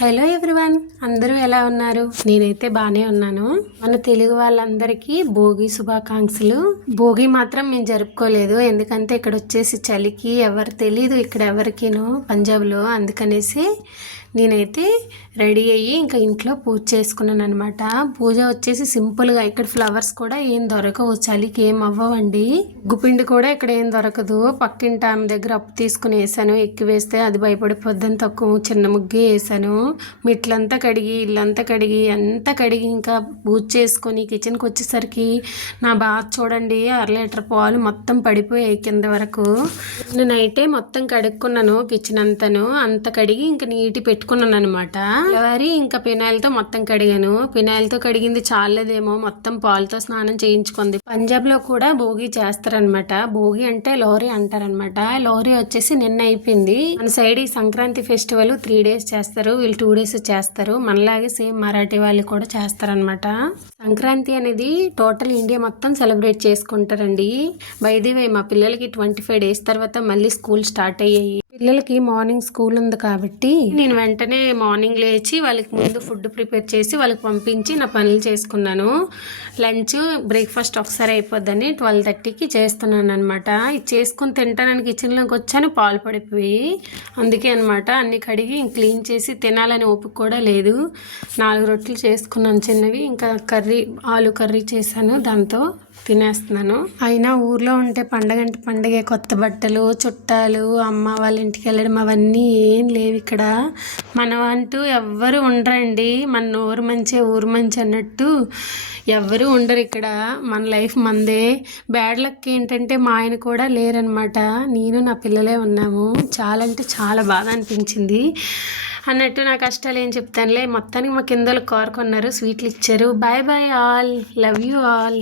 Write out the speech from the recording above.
Hello everyone, అందరూ ఎలా ఉన్నారు? నేనైతే బాగానే ఉన్నాను. మన తెలుగు వాళ్ళందరికీ భోగి శుభాకాంక్షలు. భోగి మాత్రం మేము జరుపుకోలేదు, ఎందుకంటే ఇక్కడ వచ్చేసి చలికి ఎవరు తెలీదు ఇక్కడ ఎవరికినో పంజాబ్లో. అందుకనేసి నేనైతే రెడీ అయ్యి ఇంకా ఇంట్లో పూజ చేసుకున్నాను అనమాట. పూజ వచ్చేసి సింపుల్గా, ఇక్కడ ఫ్లవర్స్ కూడా ఏం దొరకవు, చలికి ఏం అవ్వవండి. గుప్పిండి కూడా ఇక్కడ ఏం దొరకదు. పక్కింటి ఆమె దగ్గర అప్పు తీసుకుని వేసాను, ఎక్కి వేస్తే అది భయపడిపోద్దని తక్కువ చిన్న ముగ్గే వేసాను. మిట్లంతా కడిగి ఇల్లంతా కడిగి అంతా కడిగి ఇంకా పూజ చేసుకొని కిచెన్కి వచ్చేసరికి నా బాధ చూడండి, 1/2 లీటర్ పాలు మొత్తం పడిపోయాయి కింద వరకు. నేను నైటే మొత్తం కడుక్కున్నాను, కిచెన్ అంత కడిగి ఇంకా నీటి పెట్టుకున్నాను అనమాట. తెల్లవారి ఇంకా ఫినాయిల్తో మొత్తం కడిగాను. ఫినాయిల్తో కడిగింది చాలేదేమో, మొత్తం పాలతో స్నానం చేయించుకుంది. పంజాబ్లో కూడా భోగి చేస్తారనమాట. భోగి అంటే లోహరీ అంటారనమాట. లోహరీ వచ్చేసి నిన్న అయిపోయింది. మన సైడ్ ఈ సంక్రాంతి ఫెస్టివల్ 3 days చేస్తారు, వీళ్ళు 2 days చేస్తారు. మనలాగే సేమ్ మరాఠీ వాళ్ళు కూడా చేస్తారనమాట. సంక్రాంతి అనేది టోటల్ ఇండియా మొత్తం సెలబ్రేట్ చేసుకుంటారండి. బై ది వే మా పిల్లలకి 25 days తర్వాత మళ్ళీ స్కూల్ స్టార్ట్ అయ్యాయి. పిల్లలకి మార్నింగ్ స్కూల్ ఉంది కాబట్టి నేను వెంటనే మార్నింగ్ లేచి వాళ్ళకి ముందు ఫుడ్ ప్రిపేర్ చేసి వాళ్ళకి పంపించి నా పనులు చేసుకున్నాను. లంచ్ బ్రేక్ఫాస్ట్ ఒకసారి అయిపోద్దని 12:30కి చేస్తున్నాను అనమాట. ఇది చేసుకుని తింటానని కిచెన్లోకి వచ్చాను, పాలు పడిపోయి. అందుకే అనమాట అన్ని కడిగి క్లీన్ చేసి తినాలని ఓపిక కూడా లేదు. 4 రొట్టెలు చేసుకున్నాను చిన్నవి, ఇంకా ఆలు కర్రీ చేశాను, దాంతో తినేస్తున్నాను. అయినా ఊర్లో ఉంటే పండగ అంటే పండగే. కొత్త బట్టలు, చుట్టాలు, అమ్మ వాళ్ళ ఇంటికి వెళ్ళడం అవన్నీ ఏం లేవు ఇక్కడ. మనం అంటూ ఎవ్వరు ఉండరండి. మన నోరు మంచి ఊరు మంచి అన్నట్టు ఎవ్వరూ ఉండరు ఇక్కడ. మన లైఫ్ మందే. బ్యాడ్ లక్ ఏంటంటే మా ఆయన కూడా లేరనమాట, నేను నా పిల్లలే ఉన్నాము. చాలా అంటే చాలా బాధ అనిపించింది. అన్నట్టు నా కష్టాలు ఏం చెప్తానులే. మొత్తానికి మా కిందలు కోరుకున్నారు, స్వీట్లు ఇచ్చారు. Bye bye all, love you all.